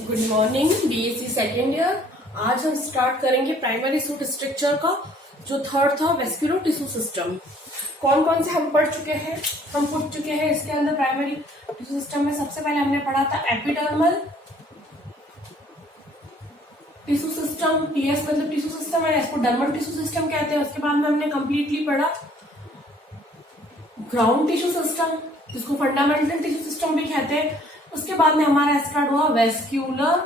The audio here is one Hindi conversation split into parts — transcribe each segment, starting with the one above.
Good morning BSc second year. आज हम स्टार्ट करेंगे प्राइमरी सूट स्ट्रक्चर का जो थर्ड था वेस्क्यूलर टिश्यू सिस्टम। कौन कौन से हम पढ़ चुके हैं, हम पढ़ चुके हैं इसके अंदर प्राइमरी टिश्यू सिस्टम में। सबसे पहले हमने पढ़ा था एपिडर्मल टिश्यू सिस्टम, टीएस मतलब टिश्यू सिस्टम है, इसको डर्मल टिश्यू सिस्टम कहते हैं। उसके बाद में हमने कंप्लीटली पढ़ा ग्राउंड टिश्यू सिस्टम जिसको फंडामेंटल टिश्यू सिस्टम भी कहते हैं। उसके बाद में हमारा स्टार्ट हुआ वेस्क्यूलर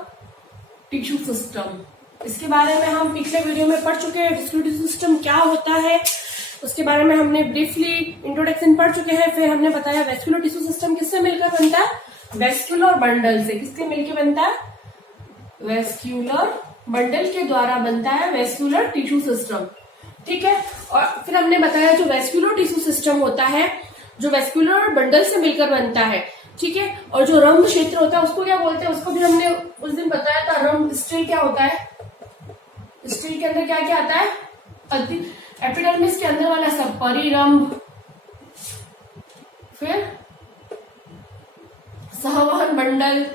टिश्यू सिस्टम। इसके बारे में हम पिछले वीडियो में पढ़ चुके हैं, वेस्क्यूलर टिश्यू सिस्टम क्या होता है उसके बारे में हमने ब्रीफली इंट्रोडक्शन पढ़ चुके हैं। फिर हमने बताया वेस्क्यूलर टिश्यू सिस्टम किससे मिलकर बनता है, वेस्क्यूलर बंडल से। किससे मिलकर बनता है, वेस्क्यूलर बंडल के द्वारा बनता है वेस्क्यूलर टिश्यू सिस्टम। ठीक है। और फिर हमने बताया जो वेस्क्यूलर टिश्यू सिस्टम होता है जो वेस्क्यूलर बंडल से मिलकर बनता है, ठीक है। और जो रंग क्षेत्र होता है उसको क्या बोलते हैं, उसको भी हमने उस दिन बताया था। रंग स्टिल क्या होता है, स्टिल के अंदर क्या क्या आता है, एपिडर्मिस के अंदर वाला सब परिरंभ, फिर सहवहन मंडल,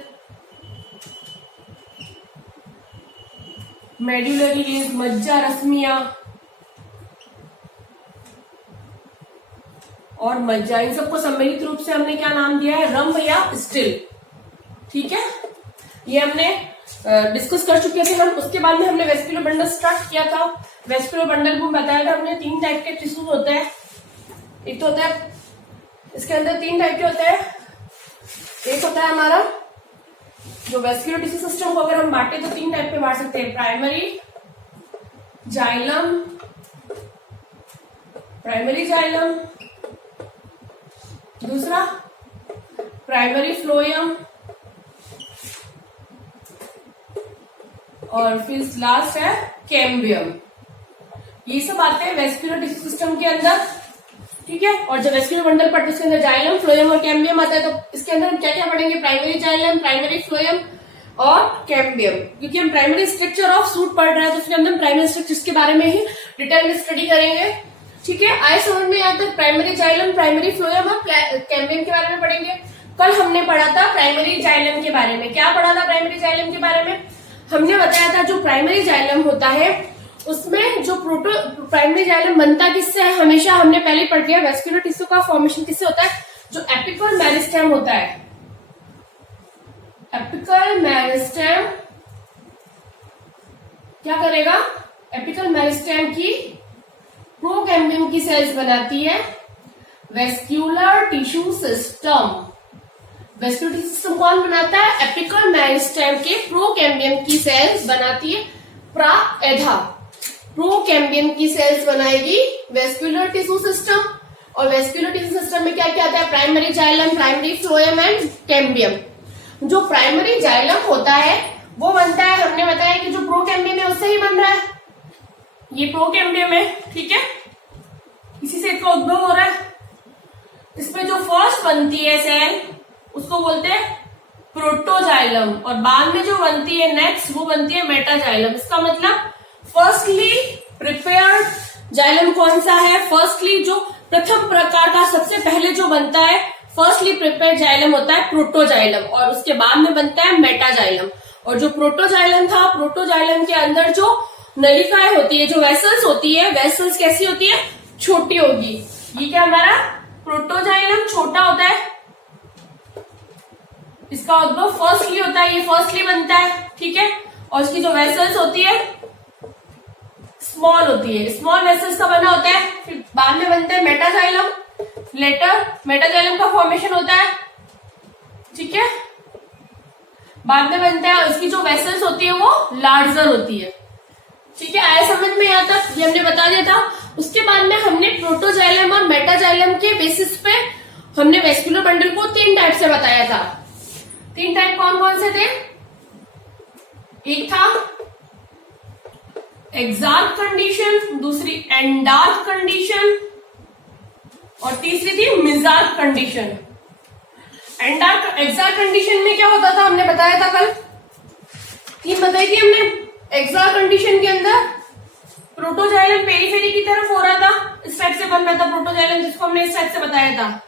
मेड्यूलरी लीफ, मज्जा रश्मियां और मज्जा, इन सबको सम्मिलित रूप से हमने क्या नाम दिया है, रंभ या स्टिल। ठीक है, ये हमने डिस्कस कर चुके थे हम। उसके बाद में हमने वेस्क्यूलर बंडल स्टार्ट किया था। वेस्क्यूलर बंडल को बताया था हमने, 3 टाइप के टिश्यू होते हैं। एक तो होता है, इसके अंदर 3 टाइप के होते हैं। एक होता है हमारा जो वेस्क्यूलर टिश्यू सिस्टम को अगर हम बांटे तो 3 टाइप पे बांट सकते हैं, प्राइमरी जाइलम, दूसरा प्राइमरी फ्लोएम और फिर लास्ट है कैम्बियम। ये सब आते हैं वेस्क्यूलर टिश्यू सिस्टम के अंदर। ठीक है। और जब वेस्क्यूलर बंडल पढ़ते उसके अंदर जाइलम, फ्लोएम और कैम्बियम आता है, तो इसके अंदर हम क्या क्या पढ़ेंगे, प्राइमरी जाइलम, प्राइमरी फ्लोएम और कैम्बियम। क्योंकि हम प्राइमरी स्ट्रक्चर ऑफ सूट पढ़ रहे हैं तो उसके अंदर हम प्राइमरी स्ट्रक्चर के बारे में ही डिटेल में स्टडी करेंगे। ठीक है। आए समझ में यहाँ तक प्राइमरी जाइलम, प्राइमरी फ्लोएम और कैम्बियम के बारे में पढ़ेंगे। कल हमने पढ़ा था प्राइमरी जाइलम के बारे में। क्या पढ़ा था प्राइमरी जाइलम के बारे में, हमने बताया था जो प्राइमरी जाइलम होता है उसमें जो प्राइमरी जाइलम बनता किससे है, हमेशा हमने पहले पढ़ लिया वेस्क्यूलर टिश्यू का फॉर्मेशन किससे होता है, जो एपिकल मेरिस्टेम होता है। एपिकल मेरिस्टेम क्या करेगा, एपिकल मेरिस्टेम की प्रोकैम्बियम की सेल्स बनाती है vascular tissue system. Vascular tissue system कौन बनाता है, एपिकल मेरिस्टेम के प्रोकैम्बियम की सेल्स बनाती है प्राएधा। प्रोकैम्बियम की सेल्स बनाएगी वेस्क्यूलर टिश्यू सिस्टम। और वेस्क्यूलर टिश्यू सिस्टम में क्या क्या आता है, primary xylem, primary phloem and cambium. जो प्राइमरी जाइलम होता है वो बनता है, हमने बताया कि जो प्रोकैम्बियम है उससे ही बन रहा है, ये प्रोकैम्बियम है। ठीक है, इसी से इसका उद्भव हो रहा है। इसमें जो फर्स्ट बनती है सेल उसको बोलते हैं प्रोटोजाइलम और बाद में जो बनती है नेक्स्ट वो बनती है मेटाजाइलम। इसका मतलब फर्स्टली प्रिपेयर्ड जाइलम कौन सा है, फर्स्टली जो प्रथम प्रकार का सबसे पहले जो बनता है फर्स्टली प्रिपेयर्ड जाइलम होता है प्रोटोजाइलम और उसके बाद में बनता है मेटाजाइलम। और जो प्रोटोजाइलम था, प्रोटोजाइलम के अंदर जो नलिकाएं होती है, जो वेसल्स होती है, वेसल्स कैसी होती है, छोटी होगी। ये क्या हमारा प्रोटोजाइलम छोटा होता है, इसका उद्भव फर्स्टली होता है, ये फर्स्टली बनता है। ठीक है। और इसकी जो वेसल्स होती है स्मॉल होती है, स्मॉल वेसल्स का बना होता है। फिर बाद में बनता है मेटाजाइलम, लेटर मेटाजाइलम का फॉर्मेशन होता है। ठीक है। बाद में बनता है, इसकी जो वेसल्स होती है वो लार्जर होती है। ठीक है, आया समझ में यहाँ तक, ये हमने बता दिया था। उसके बाद में हमने प्रोटोजाइलम और मेटाजाइलम के बेसिस पे हमने वेस्क्यूलर बंडल को 3 टाइप से बताया था। 3 टाइप कौन कौन से थे, एक था एक्सार्क कंडीशन, दूसरी एंडार्क कंडीशन और तीसरी थी मिजार्क कंडीशन। एक्सार्क कंडीशन में क्या होता था, हमने बताया था कल, 3 बताई थी हमने। एक्सार्क कंडीशन के अंदर प्रोटोजाइलम पेरीफेरी की तरफ हो रहा था, इस टाइप से बन रहा था प्रोटोजाइलम, जिसको हमने इस टाइप से बताया था।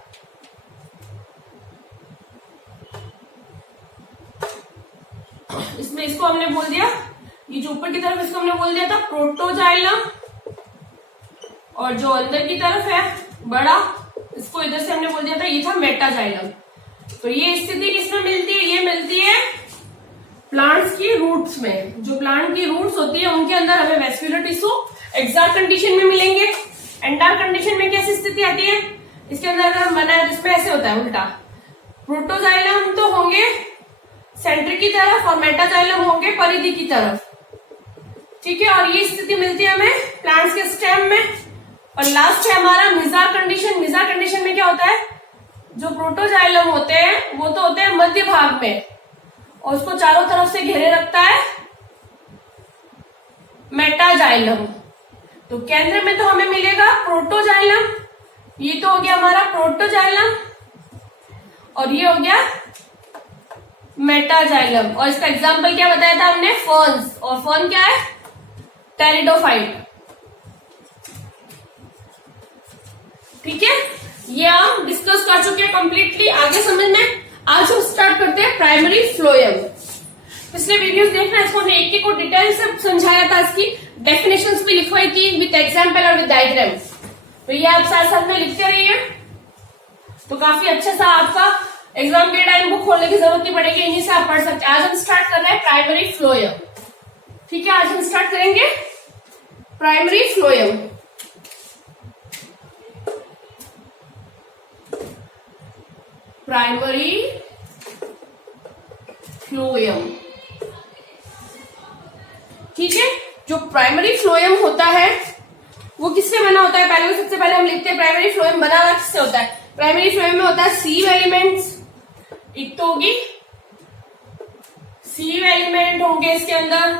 इसमें इसको हमने बोल दिया, ये जो ऊपर की तरफ इसको हमने बोल दिया था प्रोटोजाइलम, और जो अंदर की तरफ है बड़ा, इसको इधर से हमने बोल दिया था ये था मेटाजाइलम। तो ये स्थिति किसमें मिलती है? ये मिलती है प्लांट्स की रूट्स में। जो प्लांट की रूट्स होती है उनके अंदर हमें वेस्क्यूलर टिश्यू एक्सार कंडीशन में मिलेंगे। एंडार कंडीशन में कैसी स्थिति आती है? इसके अंदर अगर हम बनाए तो इसमें ऐसे होता है उल्टा, प्रोटोजाइलम तो होंगे सेंटर की तरफ और मेटाजाइलम होंगे परिधि की तरफ, ठीक है। और ये स्थिति मिलती है हमें प्लांट्स के स्टेम में। और लास्ट है हमारा मिजार कंडीशन। मिजार कंडीशन में क्या होता है? जो प्रोटोजाइलम होते हैं वो तो होते हैं मध्य भाग में, और उसको चारों तरफ से घेरे रखता है मेटाजाइलम। तो केंद्र में तो हमें मिलेगा प्रोटोजाइलम, ये तो हो गया हमारा प्रोटोजाइलम, और ये हो गया मेटाजाइलम। और इसका एग्जाम्पल क्या बताया था हमने? फर्न्स। और फर्न क्या है? टेरिडोफाइट, ठीक है। ये हम डिस्कस कर चुके हैं कंप्लीटली। आगे समझ में आज हम स्टार्ट करते हैं प्राइमरी फ्लोएम। पिछले वीडियोस देखना, इसको हमने एक को डिटेल से समझाया था, इसकी डेफिनेशंस भी लिखवाई थी विद एग्जाम्पल और विद डायग्राम। तो ये आप साथ साथ में लिखते रहिए, तो काफी अच्छा सा आपका एग्जाम के टाइम बुक खोलने की जरूरत नहीं पड़ेगी, इन्हीं से आप पढ़ सकते हैं। आज हम स्टार्ट कर रहे हैं प्राइमरी फ्लोएम, ठीक है। आज हम स्टार्ट करेंगे प्राइमरी फ्लोएम। प्राइमरी फ्लोएम, ठीक है। जो प्राइमरी फ्लोएम होता है वो किससे बना होता है? पहले सबसे पहले हम लिखते हैं प्राइमरी फ्लोएम बना किससे होता है? प्राइमरी फ्लोएम में होता है सीव एलिमेंट्स। एक तो होगी सीव एलिमेंट होंगे इसके अंदर,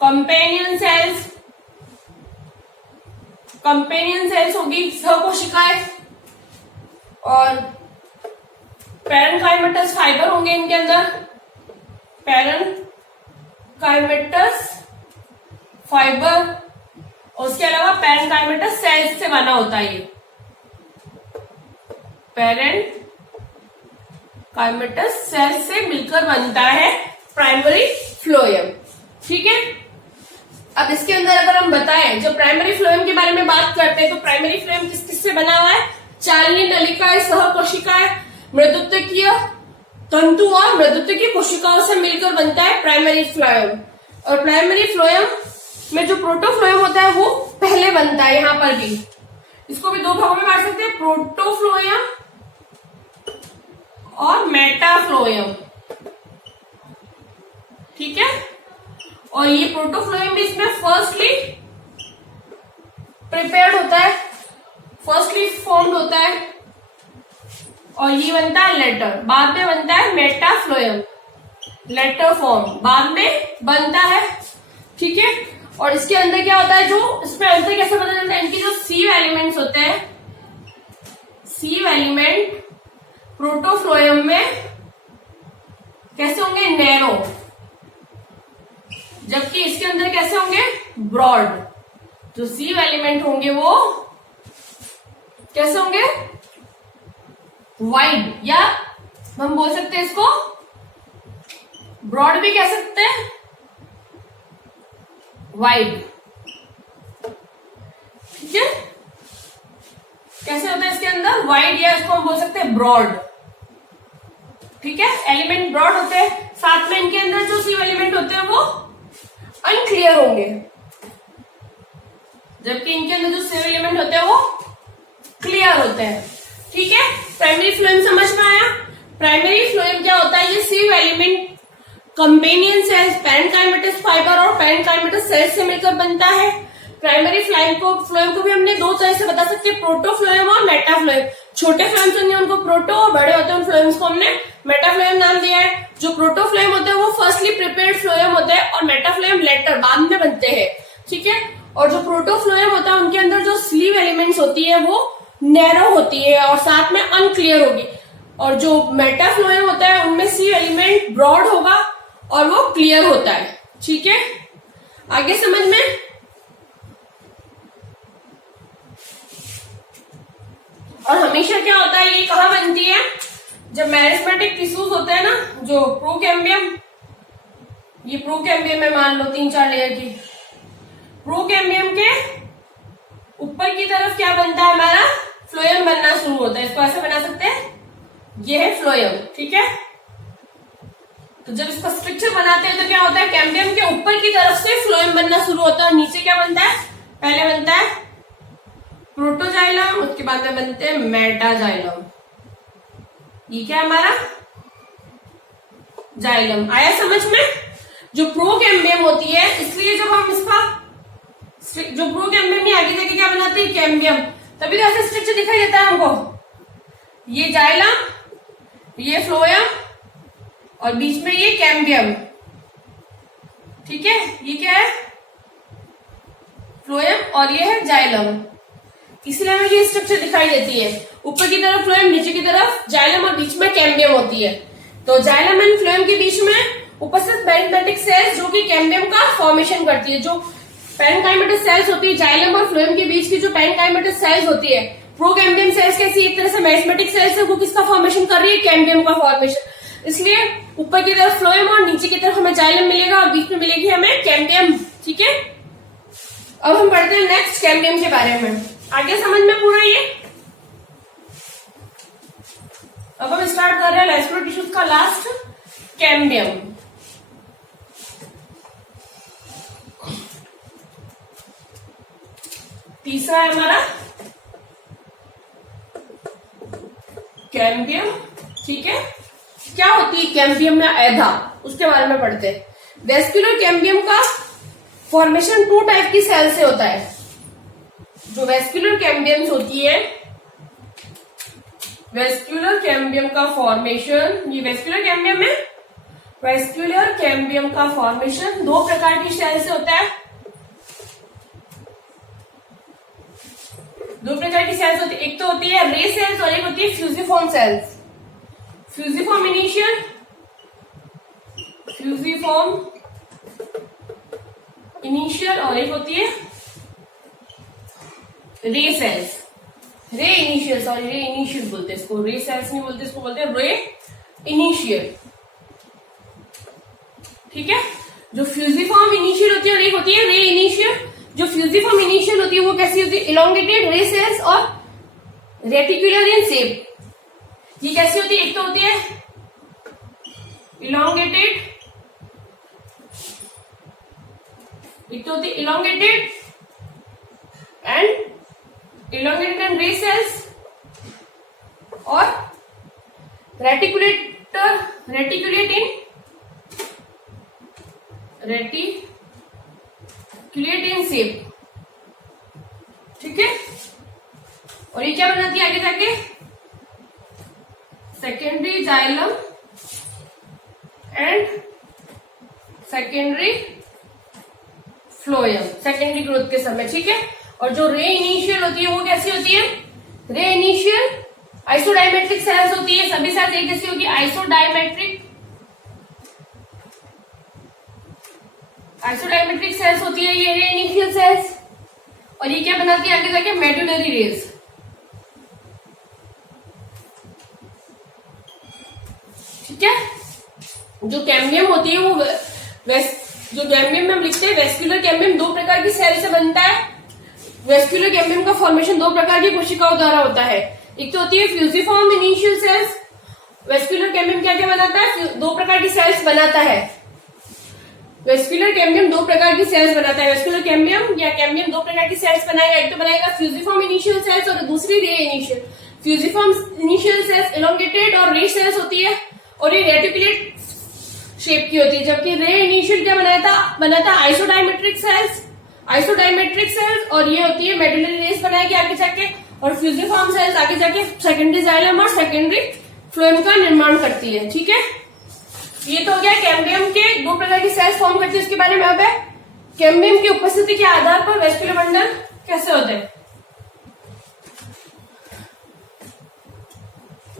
कंपेनियन सेल्स होगी सहकोशिकाएं, और पैरेनकाइमेटस फाइबर होंगे इनके अंदर, पैरेनकाइमेटस फाइबर। और उसके अलावा पैरेनकाइमेटस सेल्स से बना होता है, ये पैरेनकाइमेटस सेल्स से मिलकर बनता है प्राइमरी फ्लोएम, ठीक है। अब इसके अंदर अगर हम बताएं, जब प्राइमरी फ्लोएम के बारे में बात करते हैं तो प्राइमरी फ्लोएम किस किस से बना हुआ है? चालनी नलिकाएं, सहकोशिकाएं, मृदुत्वकीय तंतु और मृदुत्वकीय कोशिकाओं से मिलकर बनता है प्राइमरी फ्लोएम। और प्राइमरी फ्लोएम में जो प्रोटोफ्लोएम होता है वो पहले बनता है। यहां पर भी इसको भी दो भागों में बांट सकते हैं, प्रोटोफ्लोएम और मेटाफ्लोएम, ठीक है। और ये प्रोटोफ्लोएम भी इसमें फर्स्टली प्रिपेयर्ड होता है, फर्स्टली फॉर्म्ड होता है, और ये बनता है लेटर, बाद में बनता है मेटाफ्लोएम, लेटर फॉर्म बाद में बनता है, ठीक है। और इसके अंदर क्या होता है? जो इसमें अंतर कैसे पता चलता है? इनके जो सीव एलिमेंट्स होते हैं, सीव एलिमेंट प्रोटोफ्लोएम में कैसे होंगे? नैरो, जबकि इसके अंदर कैसे होंगे? ब्रॉड। जो सीव एलिमेंट होंगे वो कैसे होंगे? वाइड, या हम बोल सकते हैं इसको ब्रॉड भी कह सकते हैं, वाइड, ठीक है। कैसे होता है इसके अंदर? वाइड, या इसको हम बोल सकते हैं ब्रॉड, ठीक है। एलिमेंट ब्रॉड होते हैं, साथ में इनके अंदर जो सीव एलिमेंट होते हैं वो अनक्लियर होंगे, जबकि इनके अंदर जो सीव एलिमेंट होते हैं वो क्लियर होते हैं, ठीक है। प्राइमरी फ्लोएम समझ में आया? प्राइमरी फ्लोएम क्या होता है? ये सीव element companion cells, parenchymatous fibre और पैरेनकाइमेटस सेल्स से मिलकर बनता है। प्राइमरी फ्लोएम को भी हमने दो तरह से बता सकते हैं, प्रोटोफ्लोएम और मेटाफ्लोएम। छोटे फ्लोएम्स होंगे उनको प्रोटो, और बड़े होते हैं उन फ्लोएम्स को हमने मेटाफ्लोएम नाम दिया है। जो प्रोटोफ्लोएम होते हैं वो फर्स्टली प्रिपेयर्ड फ्लोएम होते हैं, और मेटाफ्लोएम लेटर बाद में बनते हैं, ठीक है। और जो प्रोटोफ्लोएम होता है उनके अंदर जो स्लीव एलिमेंट्स होती है वो नैरो होती है और साथ में अनक्लियर होगी, और जो मेटाफ्लोएम होता है उनमें सी एलिमेंट ब्रॉड होगा और वो क्लियर होता है, ठीक है। आगे समझ में? और हमेशा क्या होता है, ये कहाँ बनती है? जब मैरिस्मेटिक टिश्यूज होते हैं ना, जो प्रोकैम्बियम ये प्रोकैम्बियम है, मान लो 3-4 लेयर की। प्रोकैम्बियम के ऊपर की तरफ क्या बनता है हमारा, फ्लोएम बनना शुरू होता है। इसको ऐसे बना सकते हैं, ये है फ्लोएम, ठीक है। तो जब इसका स्ट्रक्चर बनाते हैं तो क्या होता है, कैम्बियम के ऊपर की तरफ से फ्लोएम बनना शुरू होता है। नीचे क्या बनता है, पहले बनता है प्रोटोजाइलम, उसके बाद में बनते हैं मेटाजाइलम। ये क्या हमारा जाइलम। आया समझ में? जो प्रोकैम्बियम होती है, इसलिए जब हम इसका जो प्रोकैम्बियम में आगे जाके क्या बनाते हैं, कैम्बियम, तभी तो ऐसे स्ट्रक्चर दिखाई देता है हमको। ये जाइलम, ये फ्लोएम और बीच में ये कैम्बियम, ठीक है। ये क्या है, फ्लोएम और ये है जाइलम, इसलिए हमें ये स्ट्रक्चर दिखाई देती है। ऊपर की तरफ फ्लोएम, नीचे की तरफ जाइलम और बीच में कैम्बियम होती है। तो जाइलम एंड फ्लोएम के बीच में उपस्थित मेरिस्टेमेटिक सेल्स जो कि कैम्बियम का फॉर्मेशन करती है। जो पैरेन्काइमेटस सेल्स होती है जाइलम और फ्लोएम के बीच की, जो पैरेन्काइमेटस सेल्स होती है, प्रोकैम्बियम सेल्स कैसी, एक तरह से मेरिस्टेमेटिक सेल्स है, वो किसका फॉर्मेशन कर रही है, कैम्बियम का फॉर्मेशन। इसलिए ऊपर की तरफ फ्लोएम और नीचे की तरफ हमें जाइलम मिलेगा और बीच में मिलेगी हमें कैम्बियम, ठीक है। अब हम पढ़ते हैं नेक्स्ट कैम्बियम के बारे में। आगे समझ में पूरा ये। अब हम स्टार्ट कर रहे हैं लेस्प्रो टिश्यूज का लास्ट, कैम्बियम। तीसरा है हमारा कैम्बियम, ठीक है। क्या होती है कैम्बियम में एधा, उसके बारे में पढ़ते हैं। वेस्क्यूलर कैम्बियम का फॉर्मेशन 2 टाइप की सेल से होता है। जो वेस्क्यूलर कैम्बियम्स होती है, वेस्क्यूलर कैम्बियम का फॉर्मेशन, ये वेस्क्यूलर कैम्बियम है। वेस्क्यूलर कैम्बियम का फॉर्मेशन 2 प्रकार की सेल से होता है। 2 प्रकार की सेल्स होती है, एक तो होती है रे सेल्स और एक होती है fusiform cells. Fusiform initial, fusiform initial और एक होती है रे सेल्स, रे इनिशियल, सॉरी रे इनिशियल बोलते हैं इसको, रे सेल्स नहीं बोलते इसको, बोलते हैं रे इनिशियल, ठीक है। जो फ्यूजिफॉर्म इनिशियल होती है और एक होती है रे इनिशियल। जो फ्यूजिफॉर्म इनिशियल होती है वो कैसी होती है, इलोंगेटेड रे सेल्स और रेटिकुलर इन शेप। ये कैसी होती है, एक तो होती है इलोंगेटेड, एक तो होती है इलोंगेटेड एंड रे सेल्स और रेटिकुलेट इन शेप, ठीक है। और ये क्या बनाती है आगे जाके, secondary xylem and secondary phloem, secondary growth के समय, ठीक है। और जो रे इनिशियल होती है वो कैसी होती है, रे इनिशियल आइसोडायमेट्रिक सेल्स होती है। सभी सेल्स एक जैसी होगी, आइसोडायमेट्रिक सेल्स होती है ये रे इनिशियल सेल्स। और ये क्या बनाती है आगे जाके, मेडुलरी रेज, ठीक है। जो कैम्बियम होती है वो जो कैम्बियम में हम लिखते हैं वेस्क्यूलर कैम्बियम 2 प्रकार की सेल से बनता है। वेस्क्यूलर कैम्बियम का फॉर्मेशन 2 प्रकार की कोशिकाओं द्वारा होता है। एक तो होती है fusiform initial cells. Vascular cambium क्या क्या बनाता है, 2 प्रकार की सेल्स बनाता है। वेस्क्यूलर कैम्बियम 2 प्रकार की सेल्स बनाता है। वेस्क्यूलर कैम्बियम या कैम्बियम 2 प्रकार की सेल्स बनाएगा। एक तो बनाएगा फ्यूजिफॉर्म इनिशियल सेल्स और दूसरी ray initial. Fusiform initial cells elongated और रे सेल्स होती है और ये रेटिकुलेट शेप की होती है। जबकि रे इनिशियल क्या बनाता आइसोडायमेट्रिक सेल्स और ये होती है मेडुलरी रेस बनाएगी आगे जाके। और फ्यूजिफॉर्म सेल्स आगे जाके सेकेंडरी जाइलम और सेकेंडरी फ्लोएम का निर्माण करती है, ठीक है। ये तो हो गया कैम्बियम के 2 प्रकार की सेल्स फॉर्म करती है उसके बारे में। अब है कैम्बियम की उपस्थिति के आधार पर वेस्क्यूलर बंडल कैसे होते हैं।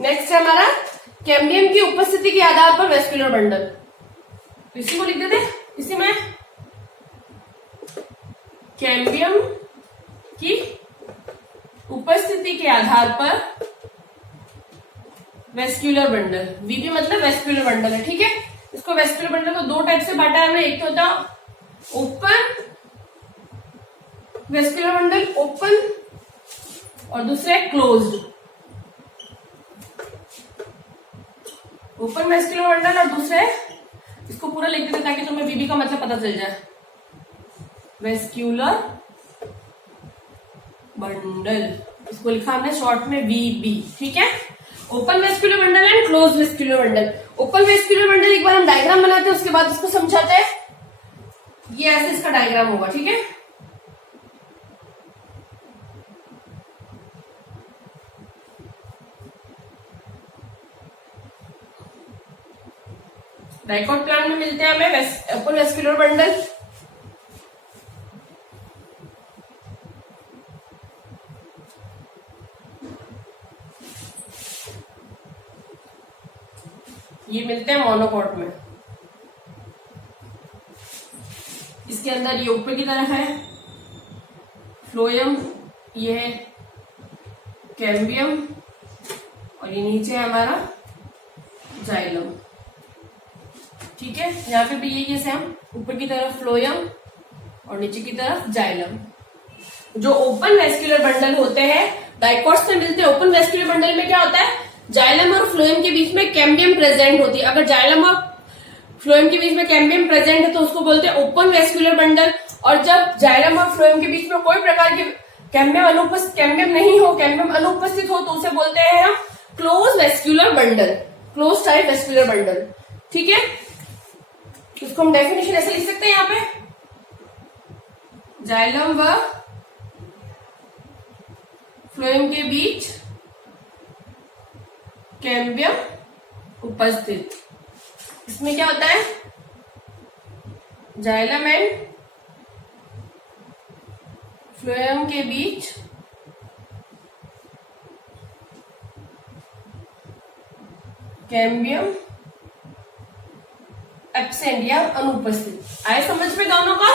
नेक्स्ट है हमारा कैम्बियम की उपस्थिति के आधार पर वेस्क्यूलर बंडल। इसी को लिख देते, इसी में कैम्बियम की उपस्थिति के आधार पर वेस्क्यूलर बंडल, वीपी मतलब वेस्क्यूलर बंडल है, ठीक है। इसको वेस्कुलर बंडल को दो टाइप से बांटा है हमने, एक तो होता ओपन वेस्कुलर बंडल, ओपन, और दूसरा है क्लोज्ड। ओपन वेस्कुलर बंडल और दूसरा है, इसको पूरा लिख देते ताकि तुम्हें वीबी का मतलब पता चल जाए, वेस्क्यूलर बंडल, इसको लिखा हमने शॉर्ट में वीबी। ठीक है, open vascular bundle and close vascular bundle. Open vascular bundle एक बार हम डायग्राम बनाते हैं, उसके बाद इसको समझाते हैं। ये ऐसे इसका डायग्राम होगा। ठीक है, डाइकोट प्लांट में मिलते हैं हमें ओपन वेस्क्यूलर बंडल। ये मिलते हैं मोनोकॉट में। इसके अंदर ये ऊपर की तरफ है फ्लोएम, ये है कैम्बियम, और ये नीचे है हमारा जाइलम। ठीक है, यहाँ पे भी यही है सेम, ऊपर की तरफ फ्लोएम और नीचे की तरफ जाइलम। जो ओपन वेस्क्यूलर बंडल होते हैं डाइकोट्स से मिलते हैं। ओपन वेस्क्यूलर बंडल में क्या होता है, जाइलम और फ्लोएम के बीच में कैम्बियम प्रेजेंट होती है। अगर जाइलम और फ्लोएम के बीच में कैम्बियम प्रेजेंट है तो उसको बोलते हैं ओपन वेस्क्यूलर बंडल। और जब जाइलम और फ्लोएम के बीच में कोई प्रकार की कैम्बियम नहीं हो, कैम्बियम अनुपस्थित हो, तो उसे बोलते हैं हम close vascular bundle, close type vascular bundle. ठीक है, इसको हम डेफिनेशन ऐसे लिख सकते हैं यहाँ पे, जाइलम व फ्लोएम के बीच कैम्बियम उपस्थित। इसमें क्या होता है, जाइलम एंड फ्लोएम के बीच कैम्बियम एब्सेंट या अनुपस्थित। आए समझ में दोनों का?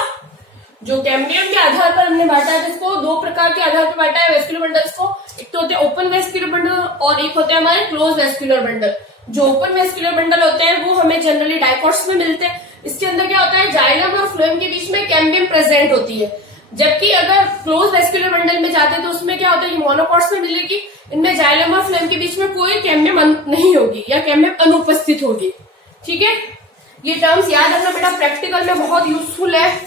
जो कैम्बियम के आधार पर हमने बांटा है, इसको दो प्रकार के आधार पर बांटा है वेस्क्यूलर बंडल्स को। एक तो होते हैं ओपन वेस्क्यूलर बंडल और एक होते हैं हमारे क्लोज वेस्क्यूलर बंडल। जो ओपन वेस्क्यूलर बंडल होते हैं वो हमें जनरली डाइकोट्स में मिलते हैं। इसके अंदर क्या होता है, जाइलम और फ्लोएम के बीच में कैम्बियम प्रेजेंट होती है। जबकि अगर क्लोज वेस्क्यूलर बंडल में जाते हैं तो उसमें क्या होता है, मोनोकॉट्स में मिलेगी, इनमें जाइलम और फ्लोएम के बीच में कोई कैम्बियम नहीं होगी या कैम्बियम अनुपस्थित होगी। ठीक है, ये टर्म्स याद रखना बेटा, प्रैक्टिकल में बहुत यूजफुल है।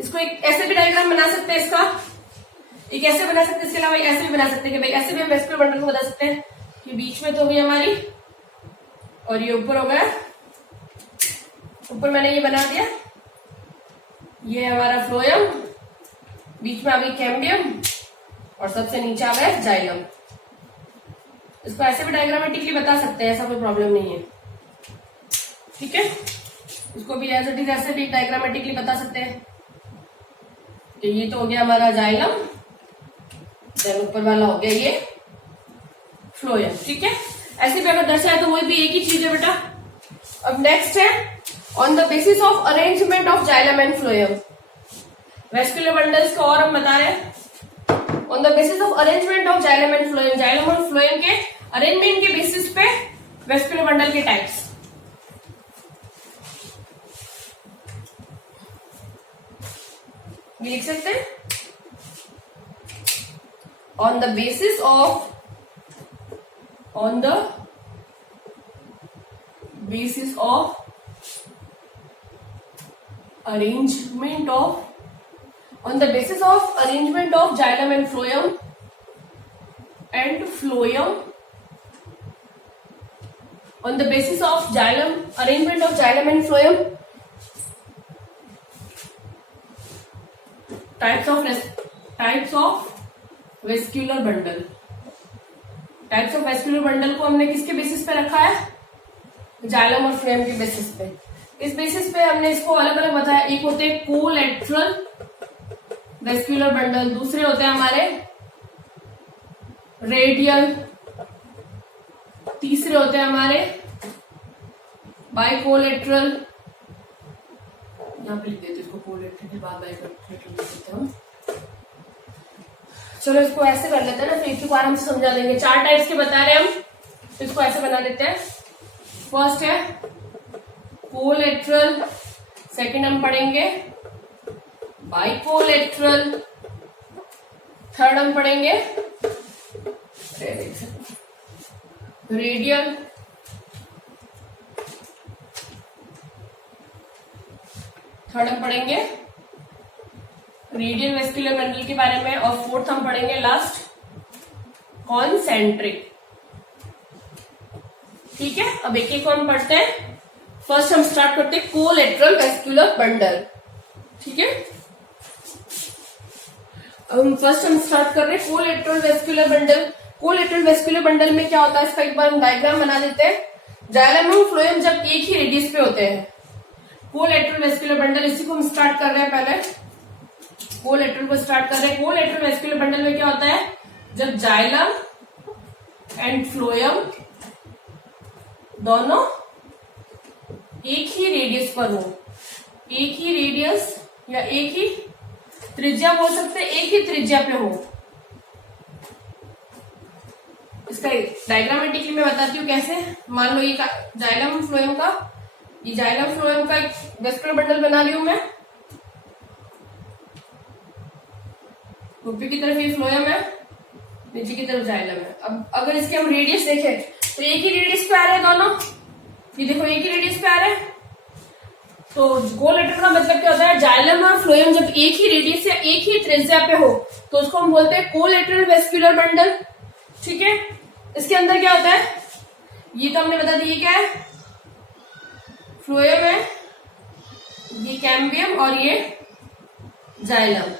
इसको एक ऐसे भी डायग्राम बना सकते हैं, इसका एक ऐसे बना सकते हैं, इसके अलावा ऐसे भी बना सकते हैं कि भाई ऐसे भी हम वेस्क्यूलर बंडल को बता सकते हैं कि बीच में तो हो गई हमारी और ये ऊपर हो गया, ऊपर मैंने ये बना दिया, ये हमारा फ्लोएम, बीच में आ गई कैम्बियम और सबसे नीचे आ गया जाइलम। इसको ऐसे भी डायग्रामेटिकली बता सकते हैं, ऐसा कोई प्रॉब्लम नहीं है। ठीक है, इसको भी एज इट इज ऐसे भी डायग्रामेटिकली बता सकते हैं कि ये तो हो गया हमारा जाइलम, देन ऊपर वाला हो गया ये फ्लोएम। ठीक है, ऐसे भी अगर दर्शाए तो वही भी एक ही चीज है बेटा। अब नेक्स्ट है on the basis of arrangement of xylem and phloem. Vascular bundles को और हम बता रहे हैं on the basis of arrangement of xylem and phloem. Xylem और फ्लोएम के अरेंजमेंट के बेसिस पे वेस्क्यूलर बंडल के टाइप्स। ये लिख सकते हैं on the basis of arrangement of xylem and phloem on the basis of arrangement of xylem and phloem, types of vascular bundle। Types of vascular bundle को हमने किसके बेसिस पे रखा है, जाइलम और फ्लोएम के बेसिस पे। इस बेसिस पे हमने इसको अलग अलग बताया। एक होते हैं कोलैटरल वेस्क्यूलर बंडल, दूसरे होते हैं हमारे रेडियल, तीसरे होते हैं हमारे बाइकोलेटरल। यहाँ पे लिख देते इसको कोलैटरल के बाद बाइकोलेटरल लिख देते हैं हम। चलो इसको ऐसे कर लेते हैं ना, फिर इसको आराम से समझा देंगे। 4 टाइप्स के बता रहे हैं हम, तो इसको ऐसे बना लेते हैं। फर्स्ट है कोलेटरल, सेकंड हम पढ़ेंगे बाइकोलेटरल, थर्ड हम पढ़ेंगे रेडियल, थर्ड हम पढ़ेंगे रेडियल वेस्कुलर बंडल के बारे में, और फोर्थ हम पढ़ेंगे लास्ट कॉन्सेंट्रिक। ठीक है, अब एक एक को हम पढ़ते हैं। फर्स्ट हम स्टार्ट करते हैं कोलेटरल वेस्कुलर बंडल। ठीक है, अब फर्स्ट हम स्टार्ट कर रहे हैं collateral vascular bundle. Collateral vascular bundle में क्या होता है, इसका एक बार हम डायग्राम बना देते हैं। जाइलम और फ्लोएम जब एक ही रेडियस पे होते हैं, कोलेटरल वेस्कुलर बंडल, इसी को हम स्टार्ट कर रहे हैं। पहले कोलेटरल को स्टार्ट कर रहे हैं। कोलेटरल वेस्कुलर बंडल में क्या होता है, जब जाइलम एंड फ्लोएम दोनों एक ही रेडियस पर हो, एक ही रेडियस या एक ही त्रिज्या बोल सकते हैं, एक ही त्रिज्या पे हो। इसका डायग्रामेटिकली मैं बताती हूँ कैसे। मान लो ये जाइलम फ्लोएम का, ये जाइलम फ्लोएम का एक वेस्कुलर बंडल बना रही हूं मैं। ऊपर की तरफ ये फ्लोएम है, नीचे की तरफ जाइलम है। अब अगर इसके हम रेडियस देखें तो एक ही रेडियस पे आ रहे हैं दोनों, ये देखो एक ही रेडियस पे आ रहे हैं। तो कोलेटरल का मतलब क्या होता है, जाइलम और फ्लोएम जब एक ही रेडियस या एक ही त्रिज्या पे हो तो उसको हम बोलते हैं कोलेटरल वेस्कुलर बंडल। ठीक है, इसके अंदर क्या होता है, ये तो हमने बता दिया क्या है, फ्लोएम है, ये कैम्बियम और ये जाइलम।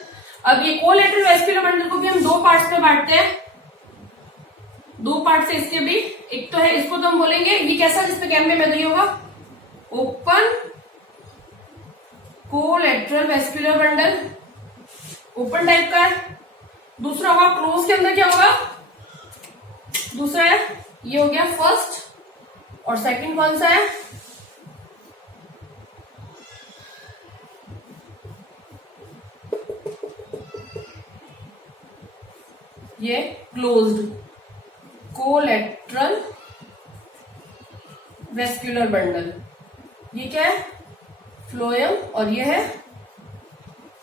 अब ये कोलेटरल वेस्कुलर बंडल को भी हम दो पार्ट्स में बांटते हैं, दो पार्ट से इसके भी। एक तो है, इसको तो हम बोलेंगे, ये कैसा जिसपे कैम्बियम है, तो ये होगा open collateral vascular bundle, open type का है। दूसरा होगा क्लोज, के अंदर क्या होगा, दूसरा है, ये हो गया फर्स्ट, और सेकंड कौन सा है, ये क्लोज्ड कोलेटरल वेस्कुलर बंडल। ये क्या है, फ्लोएम, और ये है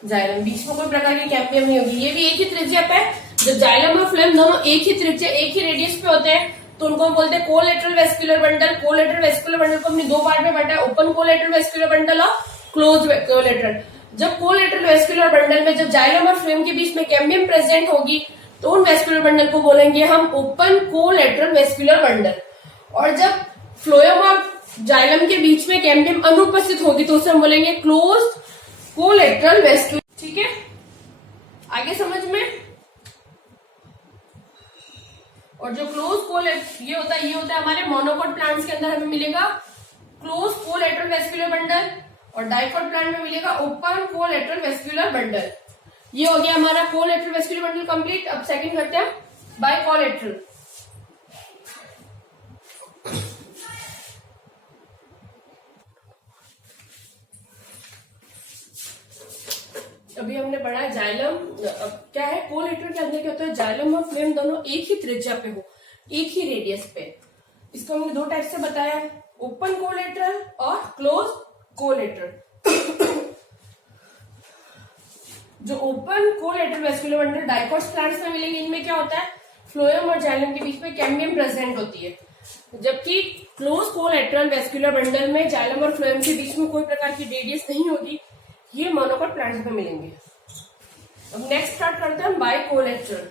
जाइलम। बीच में कोई प्रकार की कैम्बियम नहीं होगी। ये भी एक ही त्रिज्या पे, जब जाइलम और फ्लोएम दोनों एक ही त्रिज्या, एक ही रेडियस पे होते हैं तो उनको बोलते हैं collateral vascular bundle. Collateral vascular bundle को हमने दो पार्ट में बांटा है, ओपन कोलेटरल वेस्कुलर बंडल और क्लोज कोलेटरल। जब कोलेटरल वेस्कुलर बंडल में जब जाइलम और फ्लोएम के बीच में कैम्बियम प्रेजेंट होगी तो उन वेस्कुलर बंडल को बोलेंगे हम ओपन कोलेटरल वेस्कुलर बंडल। और जब फ्लोएम और जाइलम के बीच में कैम्बियम अनुपस्थित होगी तो उसे हम बोलेंगे क्लोज कोलेटरल वेस्कुलर। ठीक है, आगे समझ में। और जो क्लोज ये होता है हमारे मोनोकोट प्लांट्स के अंदर हमें मिलेगा क्लोज कोलेटरल वेस्कुलर बंडल, और डाइकोट प्लांट में मिलेगा ओपन कोलेटरल वेस्कुलर बंडल। ये हो गया हमारा कोलेटरल वेस्कुलर बंडल कंप्लीट। अब सेकंड करते हैं बाइकोलेटरल। अभी हमने पढ़ा है जाइलम, क्या है कोलेटरल के अंदर क्या होता है, जाइलम और फ्लोएम दोनों एक ही त्रिज्या पे हो, एक ही रेडियस पे। इसको हमने दो टाइप से बताया, ओपन कोलेटरल और क्लोज कोलेटरल। जो open collateral vascular bundle dicot plants में मिलेंगे, इनमें क्या होता है, फ्लोएम और जाइलम के बीच में कैम्बियम प्रेजेंट होती है। जबकि क्लोज कोलेटरल वेस्कुलर बंडल में जाइलम और फ्लोएम के बीच में कोई प्रकार की रेडियस नहीं होगी। ये मोनोकोट प्लांट्स में मिलेंगे। अब नेक्स्ट स्टार्ट करते हैं बाइकोलेटरल।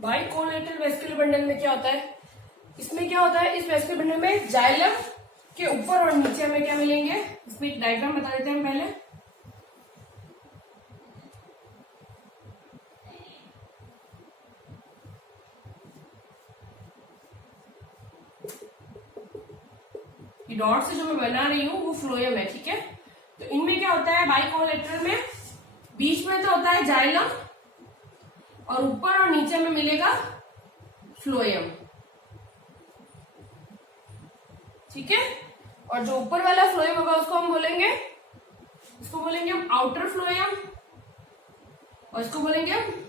बाइकोलेटरल वेस्कुलर बंडल में क्या होता है, इसमें क्या होता है, इस वेस्कुलर बंडल में जाइलम के ऊपर और नीचे में क्या मिलेंगे, इसमें एक डायग्राम बता देते हैं हम पहले। ये डॉट से जो मैं बना रही हूँ वो फ्लोएम है। ठीक है, तो इनमें क्या होता है, बाइकोलेटरल में बीच में तो होता है जाइलम और ऊपर और नीचे में मिलेगा फ्लोएम। ठीक है। और जो ऊपर वाला फ्लोएम होगा उसको हम बोलेंगे, इसको बोलेंगे हम आउटर फ्लोएम, और इसको बोलेंगे हम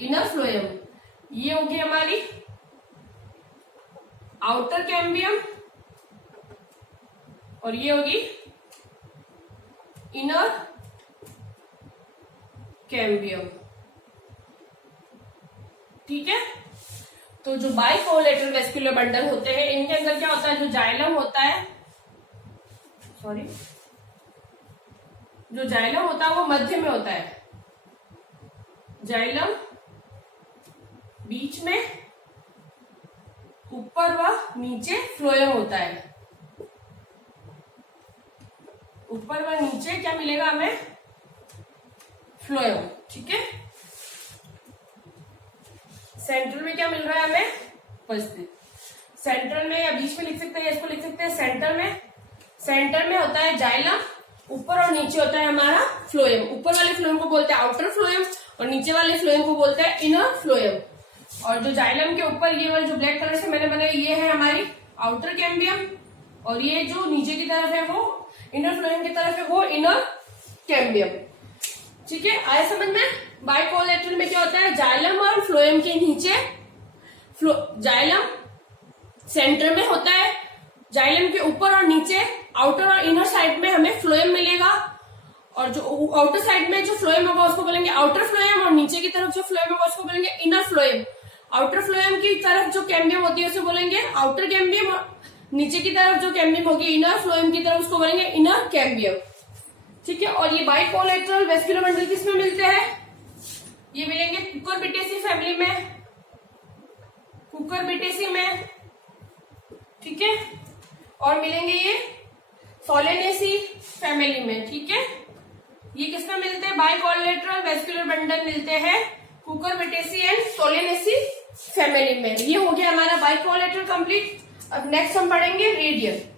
इनर फ्लोएम। ये होगी हमारी आउटर कैम्बियम और ये होगी इनर कैम्बियम। ठीक है। तो जो बाइकोलेटरल वेस्कुलर बंडल होते हैं इनके अंदर क्या होता है, जो जाइलम होता है, सॉरी, जो जाइलम होता है वो मध्य में होता है, जाइलम बीच में, ऊपर व नीचे फ्लोएम होता है। ऊपर व नीचे क्या मिलेगा हमें, फ्लोएम। ठीक है। सेंट्रल में क्या मिल रहा है हमें, उपस्थित। सेंट्रल में या बीच में लिख सकते हैं, इसको लिख सकते हैं सेंटर में। सेंटर में होता है जाइलम, ऊपर और नीचे होता है हमारा फ्लोएम। ऊपर वाले फ्लोएम को बोलते हैं आउटर फ्लोएम और नीचे वाले फ्लोएम को बोलते हैं इनर फ्लोएम। और जो जाइलम के ऊपर ये वाले जो ब्लैक कलर से मैंने बनाया ये है हमारी आउटर कैम्बियम, और ये जो नीचे की तरफ है वो इनर फ्लोएम की तरफ है, वो इनर कैम्बियम। ठीक है, आए समझ में। बाइकोलेटरल में क्या होता है, जाइलम और फ्लोएम के नीचे जाइलम सेंटर में होता है, जाइलम के ऊपर और नीचे आउटर और इनर साइड में हमें फ्लोएम मिलेगा, और जो आउटर साइड में जो फ्लोएम होगा उसको बोलेंगे आउटर फ्लोएम, और नीचे की तरफ जो फ्लोएम होगा उसको बोलेंगे इनर फ्लोएम। आउटर फ्लोएम की तरफ जो कैम्बियम होती है उसे बोलेंगे आउटर कैम्बियम, और नीचे की तरफ जो कैम्बियम होगी इनर फ्लोएम की तरफ उसको बोलेंगे इनर कैम्बियम। ठीक है। और ये बाइकोलेटरल वेस्कुलर बंडल किसमें मिलते हैं, ये मिलेंगे कुकुरबिटेसी फैमिली में, कुकुरबिटेसी में। ठीक है। और मिलेंगे ये सोलेनेसी फैमिली में। ठीक है। ये किसमें मिलते हैं, बाइकोलेटरल वेस्कुलर बंडल मिलते हैं कुकुरबिटेसी एंड सोलेनेसी फैमिली में। ये हो गया हमारा बाइकोलेटरल कंप्लीट। अब नेक्स्ट हम पढ़ेंगे रेडियल।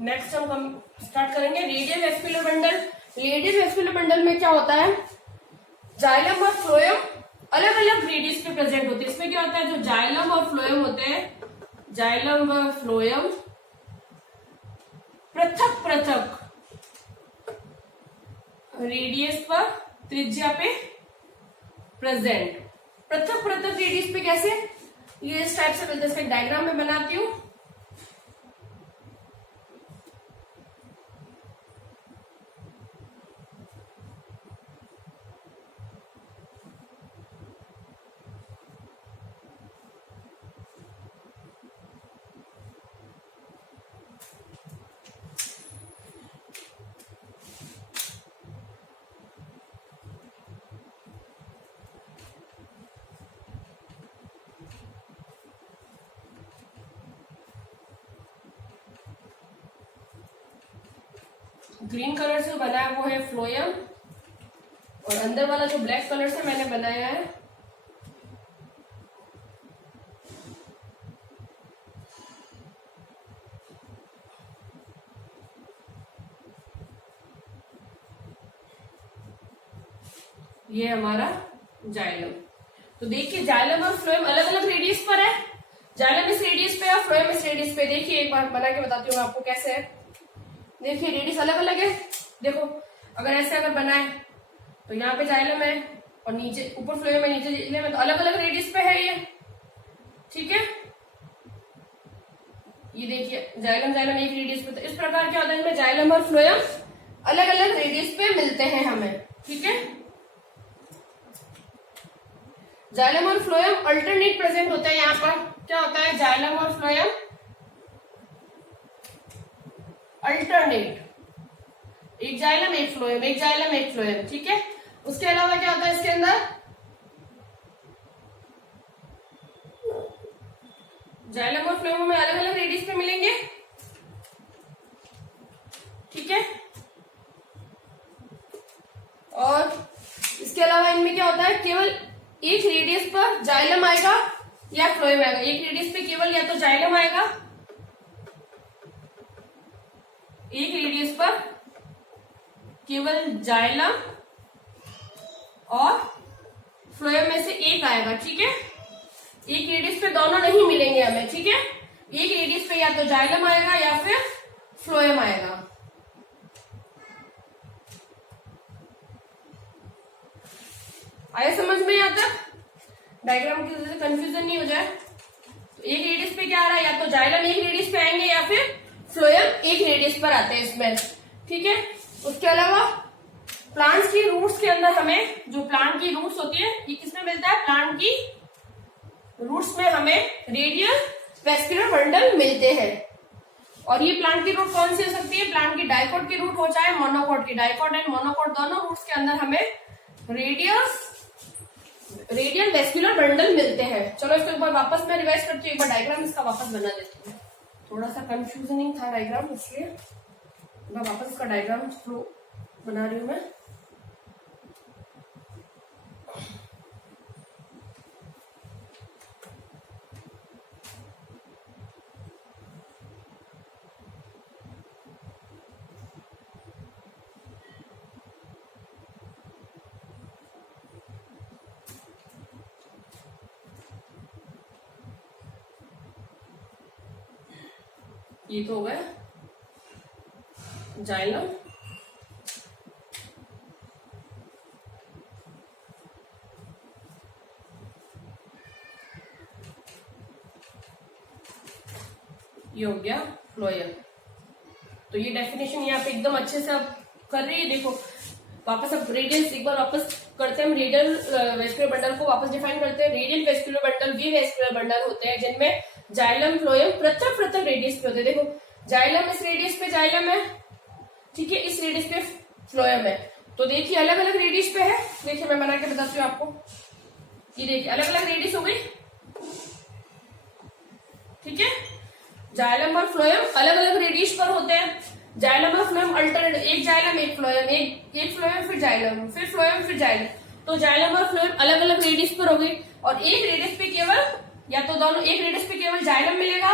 नेक्स्ट हम स्टार्ट करेंगे radial vascular bundle. Radial vascular bundle में क्या होता है, जाइलम और फ्लोएम अलग अलग रेडियस पे प्रेजेंट होते हैं। इसमें क्या होता है, जो जाइलम और फ्लोएम होते हैं, जाइलम व फ्लोएम पृथक पृथक रेडियस पर त्रिज्या पे प्रेजेंट। पृथक पृथक रेडियस पे कैसे, ये इस टाइप से मिलते हैं। इसका डायग्राम में बनाती हूं। ग्रीन कलर से बनाया है वो है फ्लोएम, और अंदर वाला जो ब्लैक कलर से मैंने बनाया है ये हमारा जाइलम। तो देखिए जाइलम और फ्लोएम अलग अलग रेडियस पर है, जाइलम इस रेडियस पे और फ्लोएम इस रेडियस पे। देखिए एक बार बना के बताती हूँ आपको कैसे है। देखिए रेडियस अलग अलग है। देखो अगर ऐसे अगर बनाए तो यहाँ पे जाइलम है और नीचे ऊपर फ्लोएम है, नीचे जाइलम है, तो अलग अलग रेडियस पे है ये। ठीक है। ये देखिए जाइलम जाइलम एक रेडियस पे। तो इस प्रकार क्या होता है, इनमें जाइलम और फ्लोएम अलग अलग रेडियस पे मिलते हैं हमें। ठीक है। जाइलम और फ्लोएम अल्टरनेट प्रेजेंट होता है। यहाँ पर क्या होता है, जाइलम और फ्लोएम अल्टरनेट, एक जाइलम एक फ्लोएम, एक जाइलम एक फ्लोएम। ठीक है। उसके अलावा क्या होता है इसके अंदर, जाइलम और फ्लोएम में अलग अलग रेडियस पे मिलेंगे। ठीक है। और इसके अलावा इनमें क्या होता है, केवल एक रेडियस पर जाइलम आएगा या फ्लोएम आएगा। एक रेडियस पे केवल या तो जाइलम आएगा एक रेडियस पर केवल जाइलम और फ्लोएम में से एक आएगा, ठीक है। एक रेडियस पे दोनों नहीं मिलेंगे हमें, ठीक है। एक रेडियस पे या तो जाइलम आएगा या फिर फ्लोएम आएगा। आया समझ में? यहाँ तक डायग्राम की वजह से कंफ्यूजन नहीं हो जाए। तो एक रेडियस पे क्या आ रहा है, या तो जाइलम एक रेडियस पे आएंगे या फिर फ्लोएम एक रेडियस पर आते हैं इसमें, ठीक है। उसके अलावा प्लांट्स की रूट्स के अंदर हमें जो प्लांट की रूट्स होती है, ये किसमें मिलता है? प्लांट की रूट्स में हमें रेडियल वेस्कुलर बंडल मिलते हैं। और ये प्लांट की रूट कौन सी हो सकती है? प्लांट की डाइकोट की रूट हो चाहे मोनोकोट की। डाइकोट एंड मोनोकोट दोनों रूट्स के अंदर हमें रेडियल वेस्कुलर बंडल मिलते हैं। चलो इसको एक बार वापस मैं रिवाइज करती हूँ, एक बार डायग्राम इसका वापस बना देती हूँ। थोड़ा सा कंफ्यूजनिंग था डायग्राम, इसलिए मैं वापस इसका डायग्राम फ्लो बना रही हूँ मैं। ये तो हो गया जाइलम, ये हो गया फ्लोएम। तो ये डेफिनेशन यहाँ पे एकदम अच्छे से आप कर रही है। देखो वापस अब रेडियस एक बार वापस करते हैं, हम रेडियल वेस्कुलर बंडल को वापस डिफाइन करते हैं। रेडियल वेस्कुलर बंडल वे वेस्कुलर बंडल होते हैं जिनमें जाइलम फ्लोएम पृथक पृथक रेडियस पे होते हैं। देखो जाइलम इस रेडियस पे जाइलम है, ठीक है, इस रेडियस पे फ्लोएम है। तो देखिए अलग अलग रेडियस पे है। देखिए मैं बना के बताती हूँ आपको, ये देखिए अलग अलग रेडियस हो गई, ठीक है। जाइलम और फ्लोएम अलग अलग रेडियस पर होते हैं। जाइलम और फ्लोएम अल्टरनेट, एक जाइलम एक फ्लोएम, एक फ्लोएम फिर जाइलम, फिर फ्लोएम फिर जाइलम। तो जाइलम और फ्लोएम अलग अलग रेडियस पर हो गई। और एक रेडियस पे केवल या तो दोनों, एक रेडियस पे केवल जाइलम मिलेगा,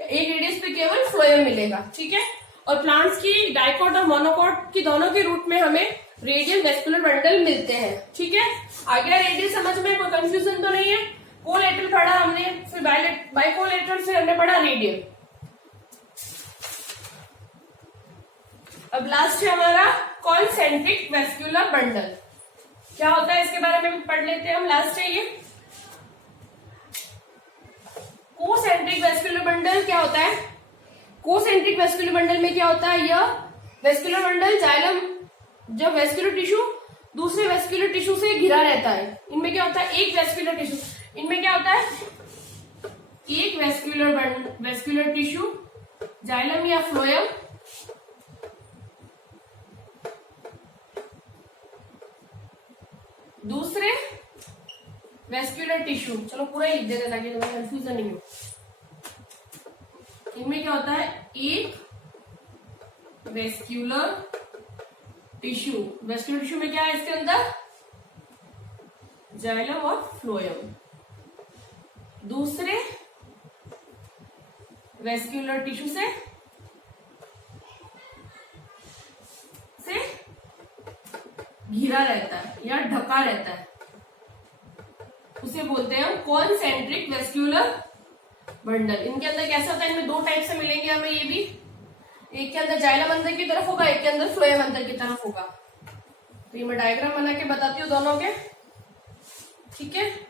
एक रेडियस पे केवल फ्लोएम मिलेगा, ठीक है। और प्लांट्स की डाइकोट और मोनोकोट की दोनों के रूट में हमें रेडियल वेस्कुलर बंडल मिलते हैं, ठीक है। आ गया रेडियल समझ में? कोई कंफ्यूजन तो नहीं है? कोलेटरल पढ़ा हमने, फिर बाइकोलेटरल, फिर हमने पढ़ा रेडियल। अब लास्ट है हमारा कॉन्सेंट्रिक वेस्कुलर बंडल। क्या होता है इसके बारे में पढ़ लेते हैं हम। लास्ट है ये कोसेंट्रिक वेस्कुलर बंडल। क्या होता है कोसेंट्रिक वेस्कुलर बंडल में? क्या होता है, यह वेस्कुलर बंडल जाइलम, जब वेस्कुलर टिश्यू दूसरे वेस्कुलर टिश्यू से घिरा रहता है। इनमें क्या होता है, एक वेस्कुलर टिश्यू, इनमें क्या होता है, एक वेस्कुलर टिश्यू जाइलम या फ्लोएम दूसरे वेस्कुलर टिश्यू, चलो पूरा ही लिख देते हैं ताकि तुम्हें कंफ्यूजन नहीं हो। इनमें क्या होता है, एक वेस्कुलर टिश्यू, वेस्कुलर टिश्यू में क्या है इसके अंदर, जाइलम और फ्लोएम। दूसरे वेस्कुलर टिश्यू से घिरा रहता है या ढका रहता है, उसे बोलते हैं हम कॉन्सेंट्रिक वेस्कुलर बंडल। इनके अंदर कैसा होता है, इनमें दो टाइप से मिलेंगे हमें ये भी। एक के अंदर जाइलम अंदर की तरफ होगा, एक के अंदर फ्लोएम अंदर की तरफ होगा। तो ये मैं डायग्राम बना के बताती हूँ दोनों के, ठीक है।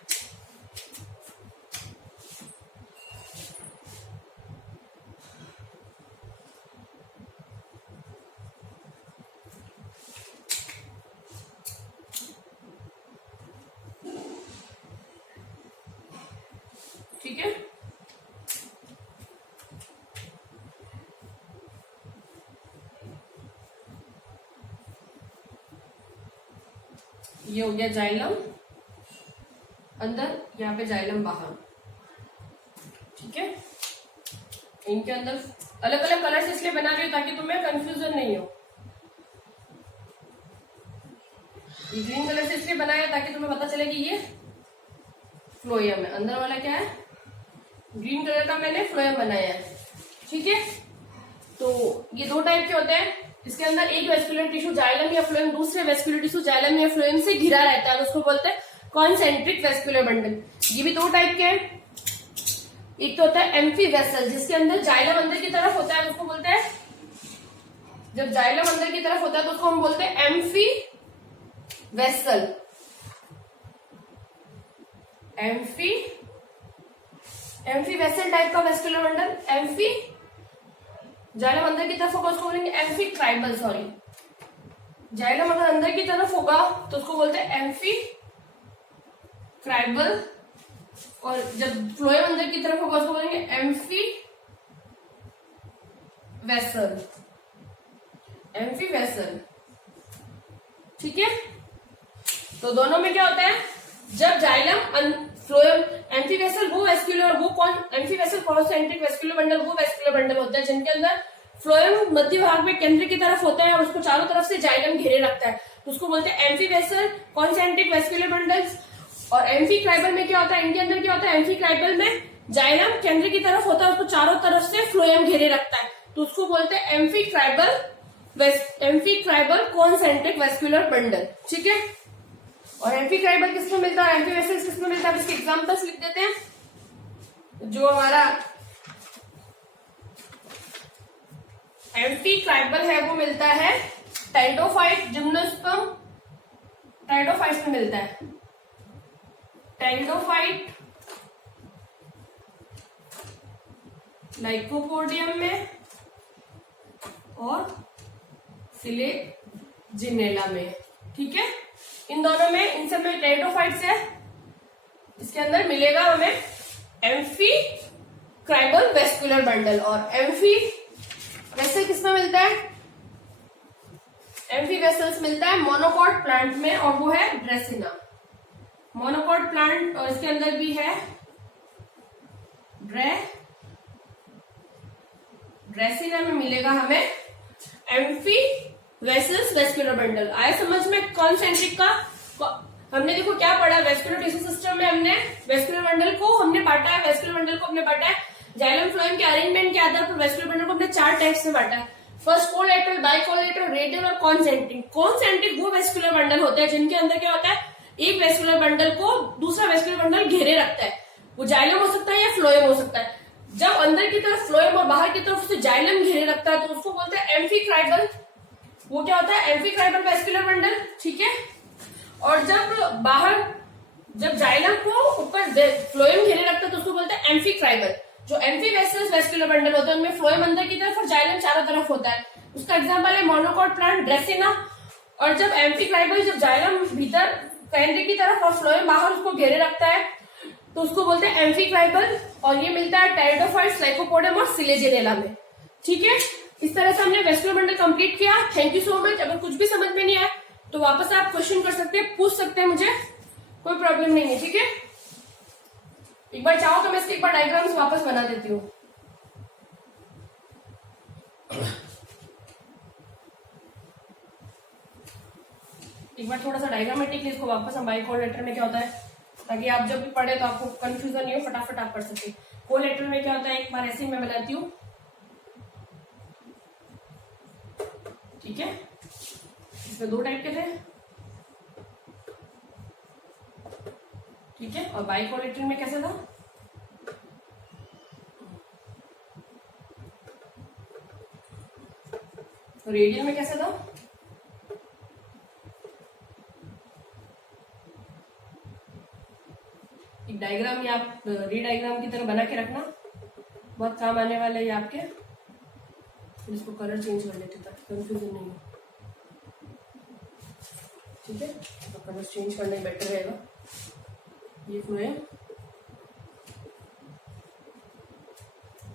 ठीक है, ये हो गया जाइलम अंदर, यहाँ पे जाइलम बाहर, ठीक है। इनके अंदर अलग अलग कलर से इसलिए बना रही हूँ ताकि तुम्हें कंफ्यूजन नहीं हो। ये ग्रीन कलर से इसलिए बनाया ताकि तुम्हें पता चले कि ये फ्लोएम है। अंदर वाला क्या है, ग्रीन कलर का मैंने फ्लोएम बनाया है, ठीक है। तो ये दो टाइप के होते हैं, इसके अंदर एक वेस्कुलर टिश्यू जाइलम या फ्लोएम, दूसरे वेस्कुलर टिश्यू जाइलम या फ्लोएम से घिरा रहता है, उसको बोलते हैं कॉन्सेंट्रिक वेस्कुलर बंडल। ये भी दो टाइप के हैं। एक तो होता है एम्फी वेसल, जिसके अंदर जाइलम अंदर की तरफ होता है, उसको बोलते हैं, जब जाइलम अंदर की तरफ होता है तो उसको हम बोलते हैं amphi vessel. Amphi vessel type का वेस्कुलर बंडल, एम्फी जाइलम अंदर की तरफ होगा उसको बोलेंगे एम्फी ट्राइबल, सॉरी जाइलम अगर अंदर की तरफ होगा तो उसको बोलते हैं एम्फी ट्राइबल, और जब फ्लोएम अंदर की तरफ होगा उसको बोलेंगे एम्फी वेसल, एम्फी वेसल। ठीक है, तो दोनों में क्या होता है, जब जाइलम फ्लोएम, एम्फी वेसल वो वेस्कुलर, वो कौन, amphi vessel concentric vascular bundle वो वेस्कुलर बंडल होता है जिनके अंदर फ्लोएम मध्य भाग में केंद्र की तरफ होता है और उसको चारों तरफ से जाइलम घेरे रखता है, तो उसको बोलते हैं amphi vessel concentric vascular bundles. और एम्फी ट्राइबल में क्या होता है, इनके अंदर क्या होता है, एम्फी ट्राइबल में जाइलम केंद्र की तरफ होता है, उसको चारों तरफ से फ्लोएम घेरे रखता है, तो उसको बोलते हैं amphi tribal concentric vascular bundle. ठीक है, और एम्फी ट्राइबल किसमें मिलता है, एम्फी वेसल किसमें मिलता है, इसके एग्जांपल्स लिख देते हैं। जो हमारा एम्फी ट्राइबल है वो मिलता है टेरिडोफाइट, जिम्नोस्पर्म, टेरिडोफाइट में मिलता है, टेरिडोफाइट, लाइकोपोडियम में और फिलेजिनेला में। ठीक है, इन दोनों में, इन सब में टेरिडोफाइट्स है, इसके अंदर मिलेगा हमें एम्फी ट्राइबल वेस्कुलर बंडल। और एम्फी वेसल किसमें मिलता है, एम्फी वेसल्स मिलता है मोनोकॉट प्लांट में, और वो है ड्रेसिना, मोनोकॉट प्लांट, और इसके अंदर भी है ड्रेसिना में मिलेगा हमें एम्फी वेसल्स वेस्कुलर बंडल। आया समझ में कॉन्सेंट्रिक का, हमने देखो क्या पढ़ा, वेस्कुलर टिश्यू सिस्टम में हमने वेस्कुलर बंडल को हमने बांटा है, वेस्कुलर बंडल को हमने बांटा है जाइलम फ्लोएम के अरेंजमेंट के आधार पर, वेस्कुलर बंडल को हमने चार टाइप्स में बांटा है, फर्स्ट कोलेटरल, बाइकोलेटरल, रेडियल और कॉन्सेंट्रिक। कॉन्सेंट्रिक वो वेस्कुलर बंडल होते हैं जिनके अंदर क्या होता है, एक वेस्कुलर बंडल को दूसरा वेस्कुलर बंडल घेरे रखता है, वो जाइलम हो सकता है या फ्लोएम हो सकता है। जब अंदर की तरफ फ्लोएम और बाहर की तरफ उसे जाइलम घेरे रखता है तो उसको बोलते हैं एम्फी ट्राइबल, वो क्या होता है, एम्फी ट्राइबल वेस्कुलर बंडल। ठीक है, और जब जाइलम को ऊपर फ्लोएम घेरे रखता है तो उसको बोलते हैं एम्फी ट्राइबल। जो एम्फी वेसल्स वेस्कुलर बंडल होते हैं उनमें फ्लोएम अंदर की तरफ और जाइलम चारों तरफ होता है, उसका एग्जांपल है मोनोकॉट प्लांट, ड्रेसिना। और जब एम्फी ट्राइबल, जब जाइलम भीतर केंद्र की तरफ और फ्लोएम बाहर उसको घेरे रखता है तो उसको बोलते हैं एम्फी ट्राइबल, और ये मिलता है टेरिडोफाइट्स, लाइकोपोडियम और सिलेजिनेला में। ठीक है, इस तरह से हमने वेस्कुलर बंडल कंप्लीट किया। Thank you so much. अगर कुछ भी समझ में नहीं आया तो वापस आप क्वेश्चन कर सकते हैं, पूछ सकते हैं मुझे, कोई प्रॉब्लम नहीं है। ठीक है, एक बार चाहो तो मैं इसके एक बार डायग्राम्स वापस बना देती हूँ। एक बार थोड़ा सा डायग्रामेटिकली इसको वापस हम बाइकोलेटर में क्या होता है, ताकि आप जब भी पढ़े तो आपको कंफ्यूजन नहीं हो, फटाफट आप पढ़ सके। कोलेटर में क्या होता है, एक बार ऐसे ही मैं बनाती हूँ। ठीक है, इसमें दो टाइप के थे। ठीक है, और बाइकोलेटर में कैसे था, रेडियल में कैसे था, एक डायग्राम या आप री डायग्राम की तरह बना के रखना, बहुत काम आने वाले हैं ये आपके। फिर इसको कलर चेंज कर लेते ताकि कंफ्यूजन नहीं हो। ठीक है, तो कलर चेंज करना ही बेटर रहेगा। ये फ्लोएम,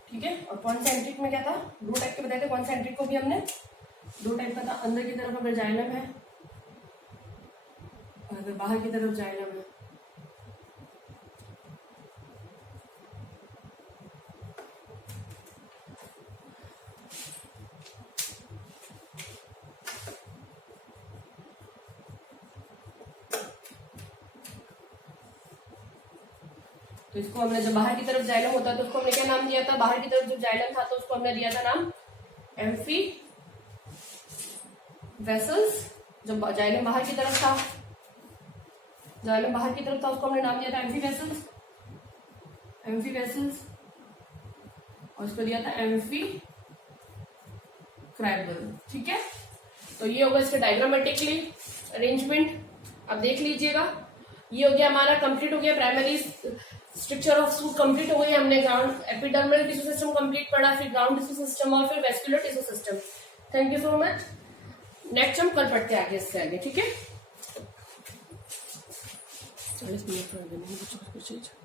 ठीक है। और कॉन्सेंट्रिक में क्या था, दो टाइप के बताए थे। कॉन्सेंट्रिक को भी हमने दो टाइप का था, अंदर की तरफ अगर जाइलम है, अगर बाहर की तरफ जाइलम है। तो इसको हमने, जब बाहर की तरफ जाइलम होता है तो उसको हमने क्या नाम दिया था, बाहर की तरफ जब जाइलम था तो उसको हमने दिया था नाम एम्फी वेसल्स, जब जाइलम बाहर की तरफ था, जाइलम बाहर की तरफ था, उसको हमने नाम दिया था एम्फी वेसल्स, एम्फी वेसल्स, और उसको दिया था एम्फी क्राइबल। ठीक है, तो ये होगा इसका डायग्रामेटिकली अरेंजमेंट। अब देख लीजिएगा, ये हो गया हमारा, कंप्लीट हो गया primary structure of suit, complete हो गई। हमने ground epidermal tissue system complete पढ़ा, फिर ग्राउंड टिश्यू सिस्टम और फिर vascular tissue system. Thank you so much. Next हम कल पढ़ते हैं आगे, इससे आगे। ठीक है, 40 मिनट